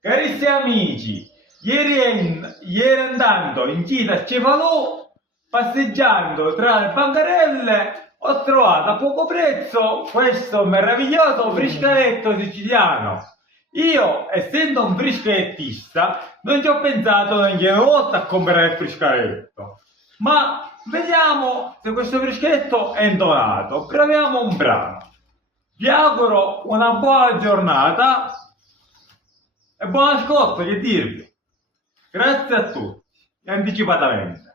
Carissimi amici, ieri andando in gita a Cefalù, passeggiando tra le bancarelle, ho trovato a poco prezzo questo meraviglioso friscaletto siciliano. Io, essendo un frischalettista, non ci ho pensato neanche una volta a comprare il friscaletto. Ma vediamo se questo frischetto è intonato. Proviamo un brano. Vi auguro una buona giornata e buon ascolto, che dirvi. Grazie a tutti, anticipatamente.